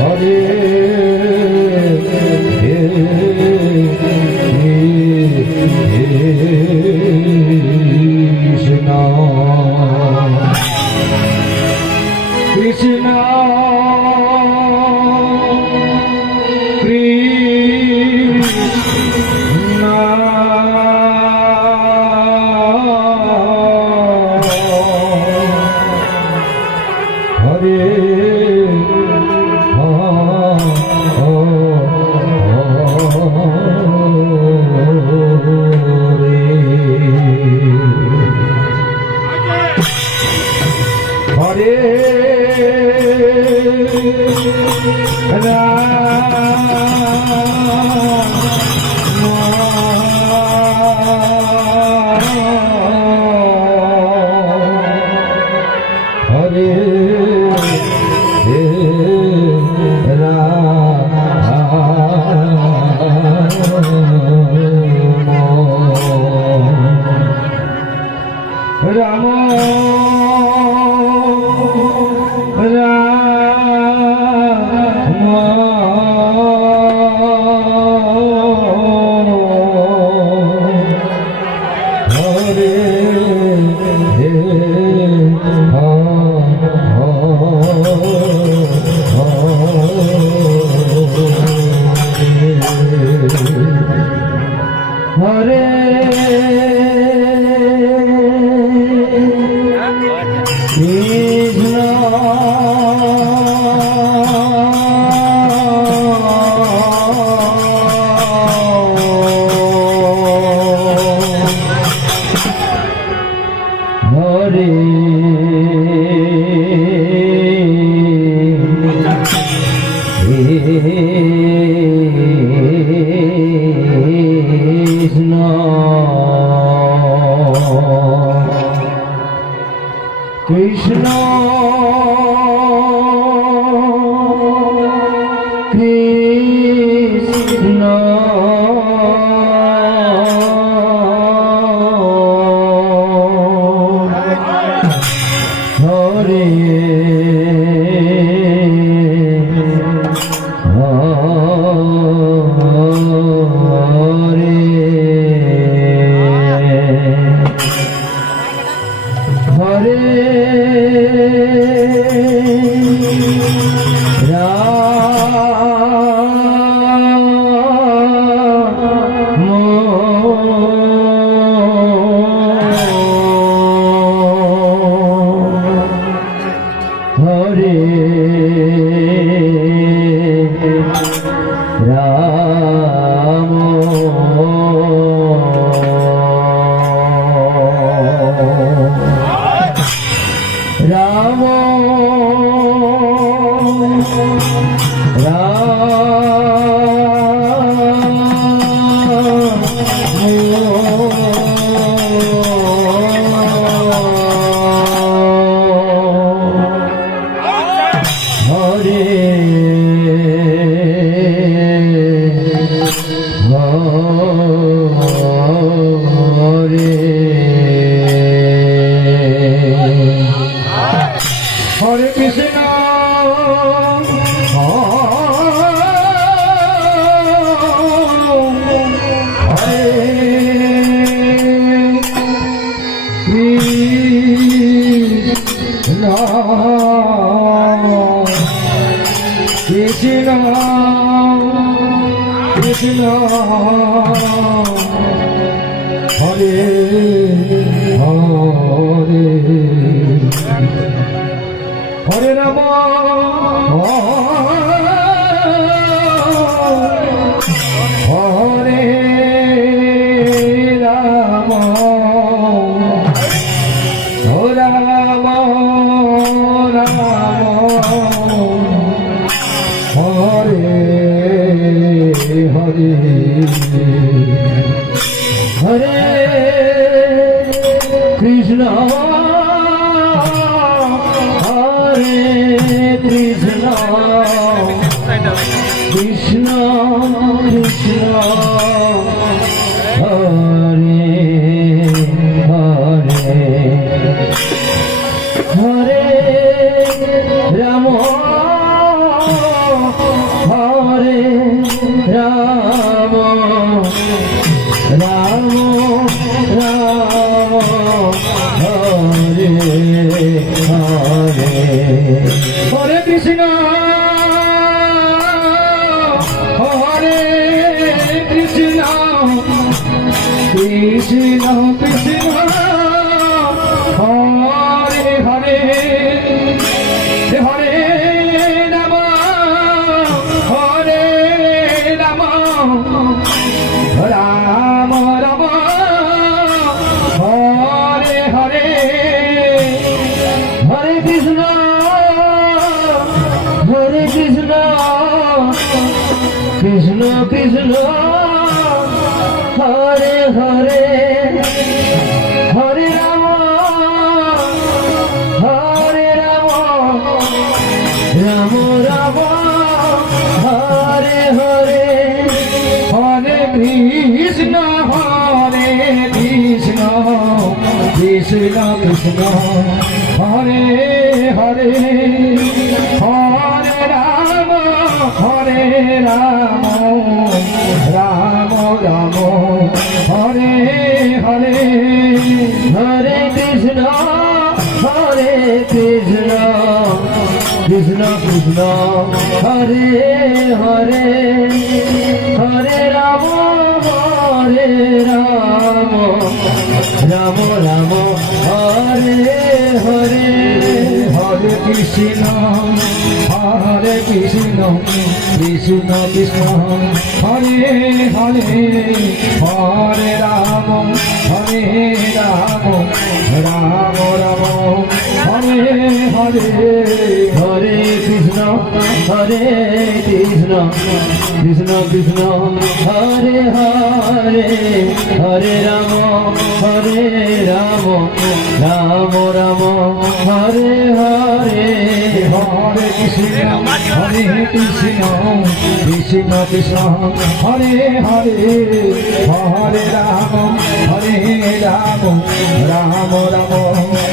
Hare Hare Krishna Hare Krishna Krishna Krishna Hare Hare Ram Ram Hare Hare Krishna Hare Krishna Krishna Krishna Hare Hare Hare Ram Hare Ram Ram Ram Hare Hare Hare Krishna Hare Krishna Krishna Krishna Hare Hare Hare Ram Hare Ram Ram Ram Hare Hare Hare Krishna Hare Krishna Krishna Krishna Hare Hare Hare Ram Hare Ram Ram Ram Hare Hare Hare Krishna Krishna Krishna Hare Hare Hare Ram Ram Ram Hare Hare Hare Krishna Krishna Krishna Hare Hare Hare Ram Ram Ram Hare Hare Hare Krishna Krishna Krishna Hare Hare Hare Ram Hare Ram Ram Ram Hare Hare Hare Krishna Krishna Krishna Hare Hare Hare Ram Ram Ram Ram Hare Hare Hare Krishna Krishna Krishna Hare Hare Hare Ram Ram Ram Ram Hare Hare Hare Krishna Krishna Krishna Hare Hare Hare Ram Ram Ram Ram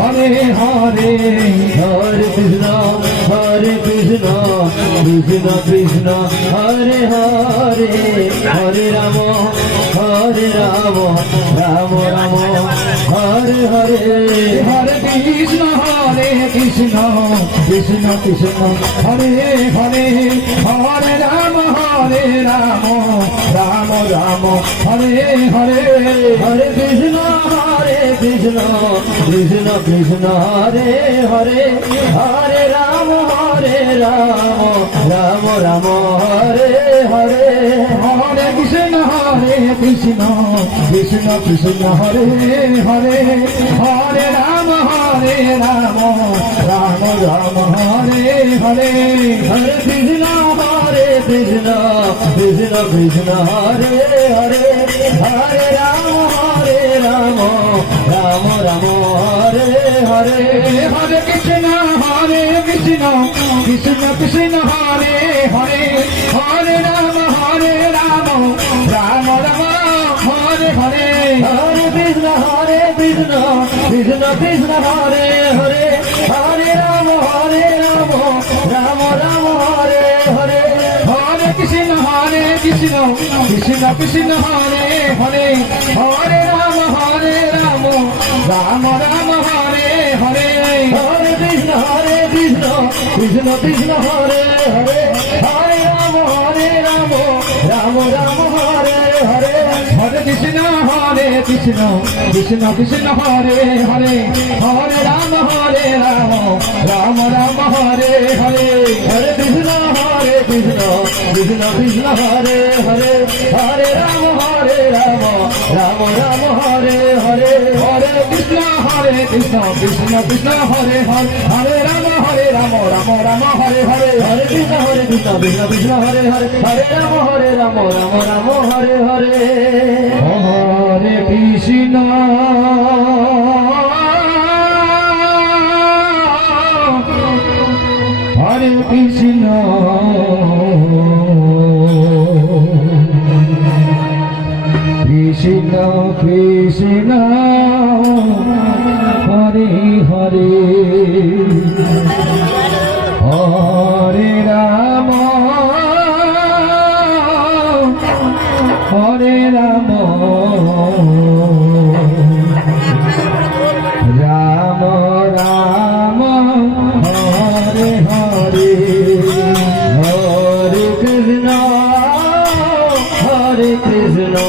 Hare Hare Hare Krishna Krishna Krishna Hare Hare Hare Ram Ram Ram Ram Hare Hare Hare Krishna Krishna Krishna Hare Hare Hare Ram Ram Ram Hare Hare Hare Krishna Krishna Krishna Hare Hare Hare Ram Ram Ram Hare Hare Hare Krishna Krishna Krishna Hare Hare Hare Ram Ram Ram Hare Hare Hare Krishna Krishna Krishna Hare Hare Hare Ram Ram Ram Hare Hare Hare Krishna Krishna Krishna Hare Hare Hare Ram Ram Ram Hare Hare Hare Krishna Krishna Krishna Hare Hare Hare Ram Ram Ram Hare Hare Hare Krishna Krishna Krishna Hare Hare Hare Ram Ram Ram Hare Hare Hare Krishna Krishna Krishna Hare Hare Hare Ram Ram Ram Hare Hare Hare Krishna Krishna Krishna Hare Hare Hare Ram Ram Ram Hare Hare Hare Krishna Krishna Krishna Hare Hare Hare Ram Ram Ram Hare Hare Hare Krishna Krishna Krishna Hare Hare Hare Ram Ram Ram Hare Hare Hare Krishna Krishna Krishna Hare Hare Hare Ram Ram Hare Hare Hare Krishna Hare Krishna Krishna Krishna Hare Hare Hare Ram Ram Ram Hare Hare Hare Krishna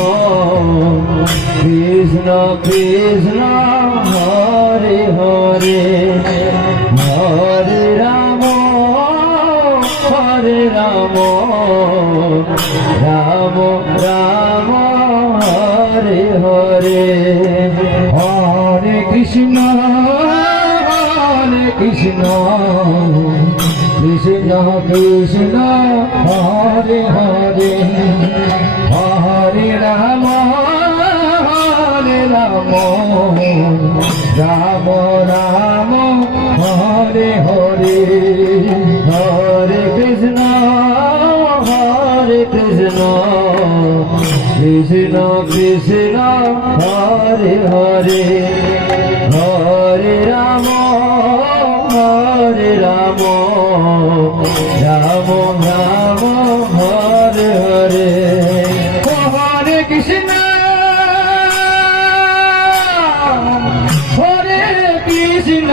Krishna Krishna Hare Hare Hare Ram Ram Ram Hare Hare Hare Krishna Krishna Krishna Hare Hare Hare Ram Ram Ram Hare Hare Hare Krishna Krishna Krishna Hare Hare Hare Ram Ram Ram Hare Hare Hare Krishna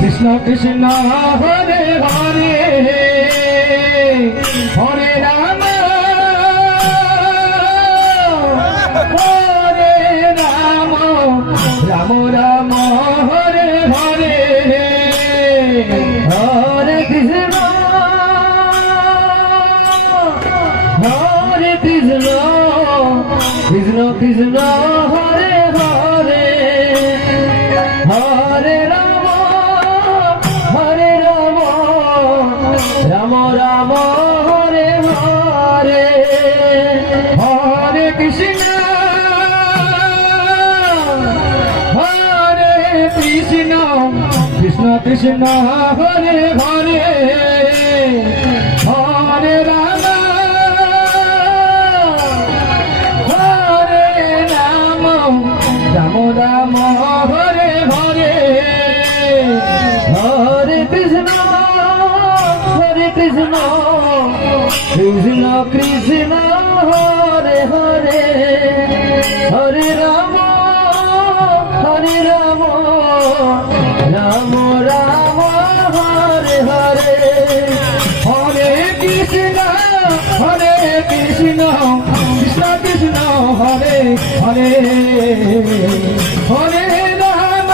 Krishna Krishna Hare Hare Hare Ram Krishna Krishna Hare Hare Hare Ram Ram Ram Hare Hare Hare Krishna Krishna Krishna Hare Hare Hare Ram Ram Ram Hare Hare Hare Krishna Krishna Krishna Hare Hare Hare Ram Ram Ram Hare Hare Hare Krishna Krishna Krishna Hare Hare Hare Ram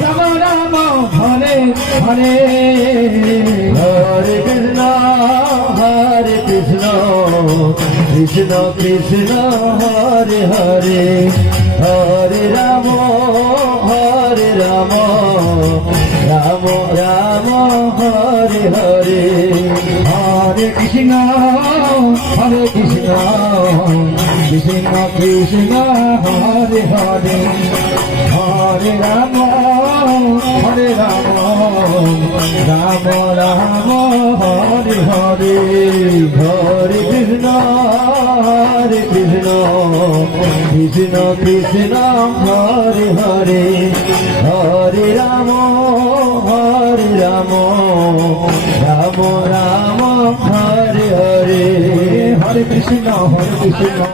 Ram Ram Hare Hare Hare Krishna Krishna Krishna Hare Hare Hare Ram Ram Ram Hare Hare Hare Krishna Krishna Krishna Hare Hare Hare Ram Ram Ram Hare Hare Hare Krishna Krishna Krishna Hare Hare Hare Ram Ram Ram Hare Hare Hare Krishna